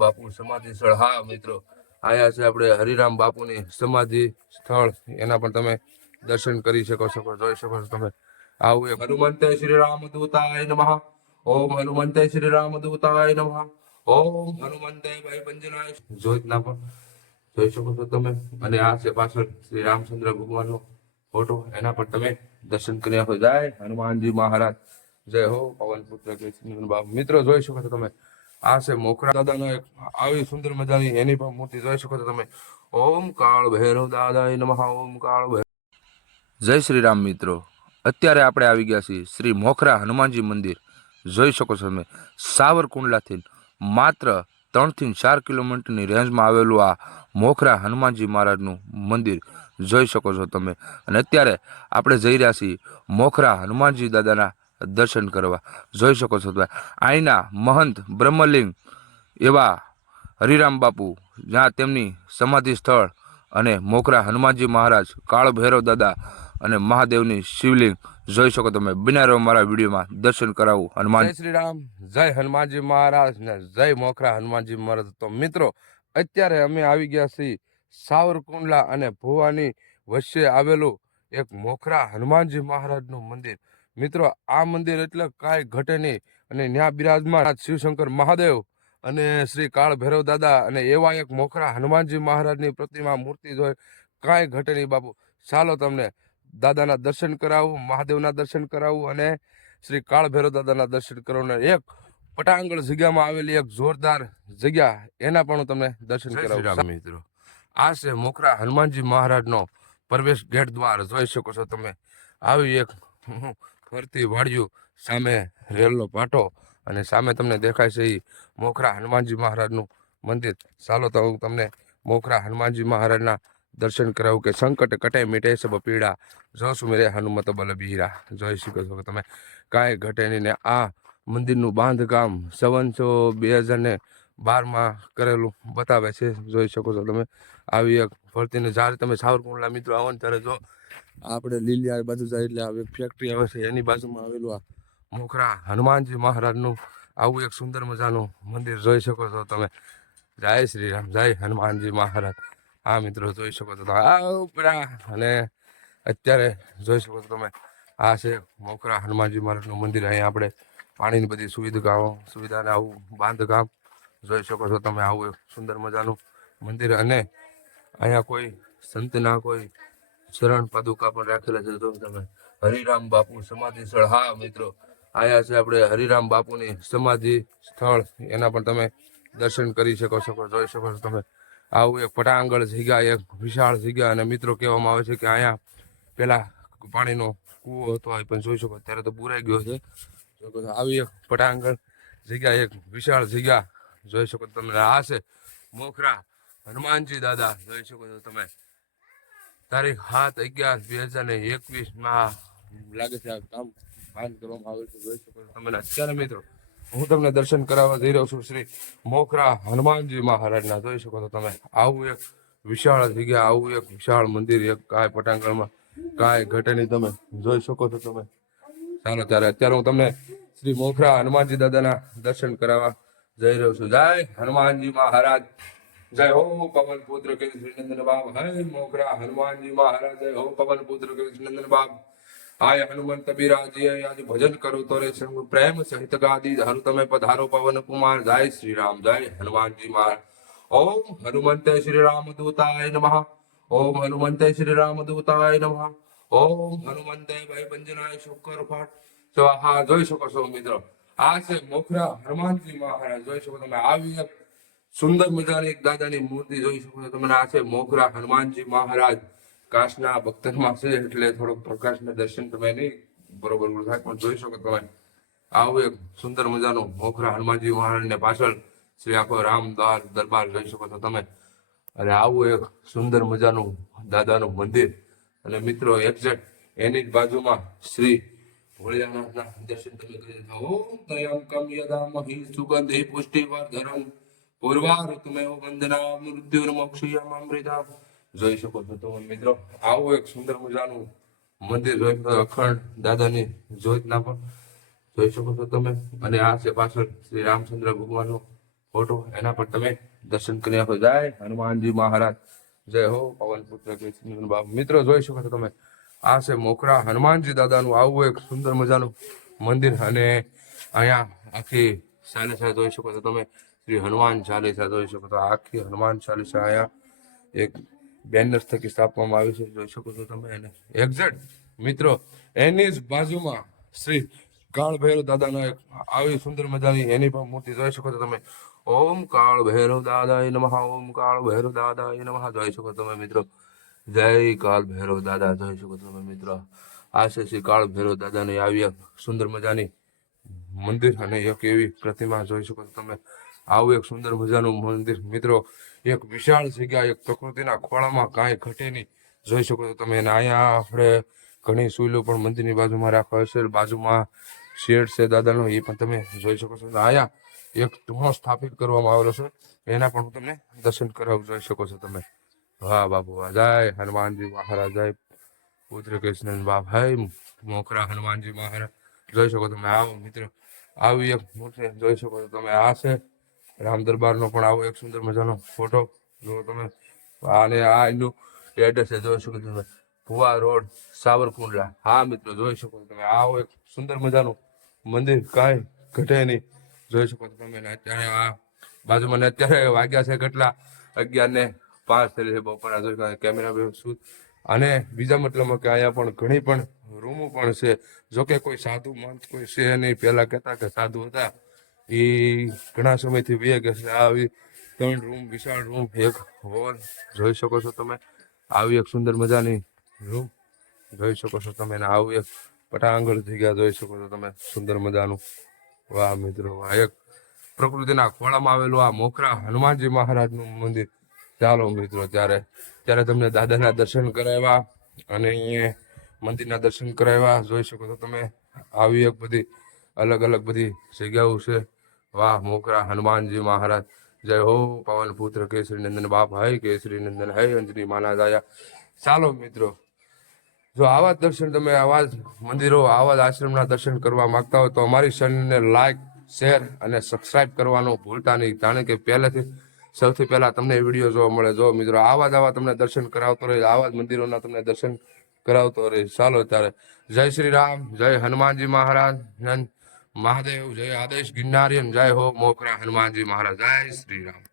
બાપુ સમાધિ સ્થળ. હા, મિત્રો, આયા છે આપણે હરિરામ બાપુની સમાધિ સ્થળ. એના પણ તમે દર્શન કરી શકો છો, જોઈ શકો છો તમે. આવું એક હનુમંત શ્રી રામ દૂતાય નમઃ. ઓમ હનુમંત શ્રી રામ દૂતાય નમઃ. ઓમ હનુમંત ભાઈ બંજનાય જોતના પણ જોઈ શકો છો તમે. અને આ છે પાછળ શ્રી રામચંદ્ર ભગવાનનો ફોટો. એના પર તમે દર્શન કર્યા હોય. જય હનુમાનજી મહારાજ. જય હો પવન પુત્ર કૃષ્ણ બાબુ મિત્રો, જોઈ શકો છો તમે. આ છે મોખરા દાદાનો એક આવી સુંદર મજાની એની પણ મૂર્તિ જોઈ શકો છો તમે. ઓમ કાળ ભૈરવ દાદા નમઃ, ઓમ કાળ ભૈરવ. જય શ્રી રામ મિત્રો. અત્યારે આપણે આવી ગયા છીએ શ્રી મોખરા હનુમાનજી મંદિર. જોઈ શકો છો તમે, સાવરકુંડલાથી માત્ર ત્રણથી ચાર કિલોમીટરની રેન્જમાં આવેલું આ મોખરા હનુમાનજી મહારાજનું મંદિર. જોઈ શકો છો તમે. અને અત્યારે આપણે જઈ રહ્યા છીએ મોખરા હનુમાનજી દાદાના દર્શન કરવા. જોઈ શકો છો તમે. અહીંના મહંત બ્રહ્મલિંગ એવા હરિરામ બાપુ, જ્યાં તેમની સમાધિ સ્થળ અને મોખરા હનુમાનજી મહારાજ કાળ ભૈરવ દાદા અને મહાદેવની શિવલિંગ જોઈ શકો તમે. બિના રહો મારા વિડીયોમાં દર્શન કરાવું હનુમાન. શ્રી રામ. જય હનુમાનજી મહારાજ ને જય મોખરા હનુમાનજી મહારાજ. તો મિત્રો, અત્યારે અમે આવી ગયા છીએ સાવરકુંડલા અને ભુવાની વચ્ચે આવેલું એક મોખરા હનુમાનજી મહારાજનું મંદિર. મિત્રો આ મંદિર એટલે કાંઈ ઘટે નહીં અને ન્યા બિરાજમાન શિવશંકર મહાદેવ અને શ્રી કાળ ભૈરવ દાદા અને એવા એક મોખરા હનુમાનજી મહારાજની પ્રતિમા મૂર્તિ જોઈ કાંઈ ઘટે નહીં બાપુ. ચાલો તમને દાદાના દર્શન કરાવું મહાદેવના દર્શન કરાવું અને શ્રી કાળ ભૈરવ દાદાના દર્શન કરાવું. એક પટાંગણ જગ્યામાં આવેલી એક જોરદાર જગ્યા એના પણ હું તમને દર્શન કરાવું. મિત્રો. આ છે મોખરા હનુમાનજી મહારાજનો પ્રવેશ ગેટ દ્વાર. જોઈ શકો છો તમે. આવી એક ફરતી વાડિયું સામે રેલનો પાટો અને સામે તમને દેખાય છે એ મોખરા હનુમાનજી મહારાજનું મંદિર. ચાલો તો હું તમને મોખરા હનુમાનજી મહારાજના દર્શન કરાવું કે સંકટ કટે મીટે સબ પીડા. જો સુમેરે હનુમત બલ બીરા. જોઈ શકો છો તમે કાંઈ ઘટે નહીં ને આ મંદિરનું બાંધકામ સવનસો બે હજાર ને બારમાં કરેલું બતાવે છે. જોઈ શકો છો તમે. આવી એક ભરતીને જ્યારે તમે સાવરકુંડલા મિત્રો આવો ને ત્યારે જો આપણે લીલિયા બાજુ જાય એટલે આવે ફેક્ટરી આવે છે, એની બાજુમાં આવેલું આ મોખરા હનુમાનજી મહારાજનું. આવું એક સુંદર મજાનું મંદિર જોઈ શકો છો તમે. જય શ્રી રામ, જય હનુમાનજી મહારાજ. આ મિત્રો, જોઈ શકો છો તમે. આ ઉપરા અને અત્યારે જોઈ શકો છો તમે. આ છે મોખરા હનુમાનજી મહારાજનું મંદિર. અહીંયા આપણે પાણીની બધી સુવિધાઓ સુવિધાને આવું બાંધકામ જોઈ શકો છો તમે. આવું એક સુંદર મજાનું મંદિર. અને અહીંયા કોઈ સંતના કોઈ શરણ પાદુકા પણ રાખેલા છે. તો તમે હરિરામ બાપુ સમાધિ સ્થળ, હા મિત્રો, આયા છે આપણે હરિરામ બાપુની સમાધિ સ્થળ. એના પણ તમે દર્શન કરી શકો છો, જોઈ શકો છો તમે. આવું એક પટાંગળ જગ્યા એક વિશાળ જગ્યા અને મિત્રો કહેવામાં આવે છે કે અહીંયા પેલા પાણીનો કૂવો હતો એ પણ જોઈ શકો, અત્યારે તો પૂરાઈ ગયો છે. આવી એક પટાંગણ જગ્યા એક વિશાળ જગ્યા જોઈ શકો તમે, આ છે મોખરા હનુમાનજી દાદા. જોઈ શકો છો તમે. તારીખ સાત અગિયાર બે હજાર ને એકવીસમાં લાગે છે કામ ભાન કરવામાં આવે છે. જોઈ શકો તમે. અત્યારે મિત્રો, હું તમને દર્શન કરાવવા જઈ રહ્યો છું શ્રી મોખરા હનુમાનજી મહારાજના. જોઈ શકો છો તમે. આવું એક વિશાળ જગ્યા, આવું એક વિશાળ મંદિર, એક કાય પટાંગણમાં કાય ઘટેની તમે. જોઈ શકો છો તમે. ચાલો, ત્યારે અત્યારે હું તમને શ્રી મોખરા હનુમાનજી દાદાના દર્શન કરાવવા જઈ રહ્યો છું. જય હનુમાનજી મહારાજ. જય હો પવન પુત્ર કે શ્રીનંદન બાબ હે મોખરા હનુમાનજી મહારાજ જય હો પવન પુત્ર કૃષ્ણનંદન બાબ આય હનુમંત બિરાજી આજ ભજન કરો તો રે પ્રેમ સહિત ગાદી ધરુ તમે પધારો પવન કુમાર જય શ્રી રામ જય હનુમાનજી મહારાજ ઓમ હનુમંતે શ્રી રામ દૂતાય નમઃ ઓમ હનુમંતે શ્રી રામ દૂતાય નમઃ ઓમ હનુમંતે ભાઈ બંજનાય શુકર ફાટ સ્વાહા જોઈ શકો છો મિત્રો આ છે મોખરા હનુમાનજી મહારાજ જોઈ શકો તમે આવી સુંદર મજાની એક દાદાની મૂર્તિ જોઈ શકો છો તમને આ છે મોખરા હનુમાનજી મહારાજ કાશના ભક્તનમાં છે, એટલે થોડોક પ્રકાશના દર્શન તમે નહીં બરોબર થાય પણ જોઈ શકો તમે. આવું એક સુંદર મજાનું મોખરા હનુમાનજી મહારાજને પાછળ શ્રી આખો રામદાસ દરબાર જોઈ શકો છો તમે. અને આવું એક સુંદર મજાનું દાદાનું મંદિર. અને મિત્રો એક્ઝેક્ટ એની જ બાજુમાં શ્રી ભોળિયાનાથના દર્શન તમે કરી દીધા ઓમ ત્રયંકમ યદામહી સુગંધિ પુષ્ટિવર્ધનમ. પૂર્વાઋતુમેવ વંદના મૃત્યુર્મોક્ષયમૃતા જોઈ શકો છો તો મિત્રો, આવું એક સુંદર મજાનું મંદિર જોઈ શકો અખંડ દાદાની જોતના પણ જોઈ શકો છો તમે. અને આ છે પાછળ શ્રી રામચંદ્ર ભગવાનનો ફોટો, એના પર તમે દર્શન કરી આપો જય હનુમાનજી મહારાજ, જય હો પવન પુત્ર બાબુ મિત્રો, જોઈ શકો છો તમે, આ છે મોખરા હનુમાનજી દાદાનું આવું એક સુંદર મજાનું મંદિર. અને અહીંયા આખી સાથે જોઈ શકો છો તમે શ્રી હનુમાન ચાલીસા, જોઈ શકો છો આખી હનુમાન ચાલીસા અહીંયા એક બેનર થકી સ્થાપવામાં આવી છે. જોઈ શકો છો તમે એને. એક્ઝેક્ટ મિત્રો, એની જ બાજુમાં શ્રી કાળ ભૈરવ દાદાનો એક આવી સુંદર મજાની એની પણ મૂર્તિ જોઈ શકો છો તમે. ઓમ કાળ ભૈરવ દાદા એ નમઃ, ઓમ કાળ ભૈરવ દાદાય નમઃ. જોઈ શકો તમે મિત્રો. જય કાળ ભૈરવ દાદા, જોઈ શકો તમે મિત્રો. આ છે શ્રી કાળ ભૈરવ દાદાની આવી સુંદર મજાની મંદિર અને એક એવી પ્રતિમા જોઈ શકો છો તમે. આવું એક સુંદર મજાનું મંદિર. મિત્રો, એક વિશાળ જગ્યા, એક પ્રકૃતિના ખોળામાં કાંઈ ઘટે નહીં. જોઈ શકો છો તમે અહીંયા આપણે ઘણી સુઈલો પણ મંદિરની બાજુમાં રાખવા હશે. બાજુમાં શેડ છે, દાદાનો, એ પણ તમે જોઈ શકો છો. અહીંયા એક ધૂણો સ્થાપિત કરવામાં આવેલો છે. એના પણ હું તમને દર્શન કરાવું, જોઈ શકો છો તમે. વાહ, બાપુ, વાહ. જય હનુમાનજી મહારાજ, જય પુત્ર કૃષ્ણ બાપ. હે મોખરા હનુમાનજી મહારાજ. જોઈ શકો તમે, આવો મિત્રો. આવી એક મૂર્તિ જોઈ શકો છો તમે. આ છે રામ દરબારનો પણ આવો એક સુંદર મજાનો ફોટો જો તમે અને આ એનું એડ્રેસ જોઈ શકો છો ભુવા રોડ, સાવરકુંડલા. હા મિત્રો, જોઈ શકો તમે. આવો એક સુંદર મજાનું મંદિર કાંઈ ઘટે નહીં. જોઈ શકો તમે. અત્યારે આ બાજુમાં અત્યારે વાગ્યા છે કેટલા? અગિયાર ને પાંચ થઈ છે બપોરના. જોઈ કેમેરા બે શું અને બીજા મતલબમાં કે અહીંયા પણ ઘણી પણ રૂમો પણ છે. જોકે કોઈ સાધુ, મંત કોઈ છે નહીં. પહેલા કહેતા કે સાધુ હતા. એ ઘણા સમયથી બે ગયા છે આવી ત્રણ રૂમ વિશાળ રૂમ એક હોલ જોઈ શકો છો તમે. આવી એક સુંદર મજાની રૂમ જોઈ શકો છો તમે. આવું એક પટાંગણ જગ્યા જોઈ શકો છો તમે. સુંદર મજાનું. વાહ મિત્રો, વાહ. એક પ્રકૃતિના ખોળામાં આવેલું આ મોખરા હનુમાનજી મહારાજનું મંદિર. ચાલો મિત્રો, ત્યારે ત્યારે તમને દાદાના દર્શન કરાવ્યા અને અહીંયા મંદિરના દર્શન કરાવ્યા. જોઈ શકો છો તમે. આવી એક બધી અલગ અલગ બધી જગ્યાઓ છે. વાહ મોકરા હનુમાનજી મહારાજ. જય હો, પવન પુત્ર કેસરી નંદન, બાપ હૈ કેસરી નંદન, હૈ અંજની માના દાયા ચાલો મિત્રો, જો આવા દર્શન તમે, આવા મંદિરો, આવા આશ્રમના દર્શન કરવા માંગતા હો તો અમારી ચેનલને લાઈક, શેર અને સબસ્ક્રાઇબ કરવાનું ભૂલતા નહીં. કારણ કે પહેલેથી સૌથી પહેલા તમને વીડિયો જોવા મળે. જો મિત્રો, આવા જ આવા તમને દર્શન કરાવતો રહે, આવા જ મંદિરોના તમને દર્શન કરાવતો રહે. ચાલો ત્યારે. જય શ્રી રામ, જય હનુમાનજી મહારાજ, નંદ. મહાદેવ જય આદેશ ગિરનારી જય હો મોકરા હનુમાનજી મહારાજ. જય શ્રી રામ.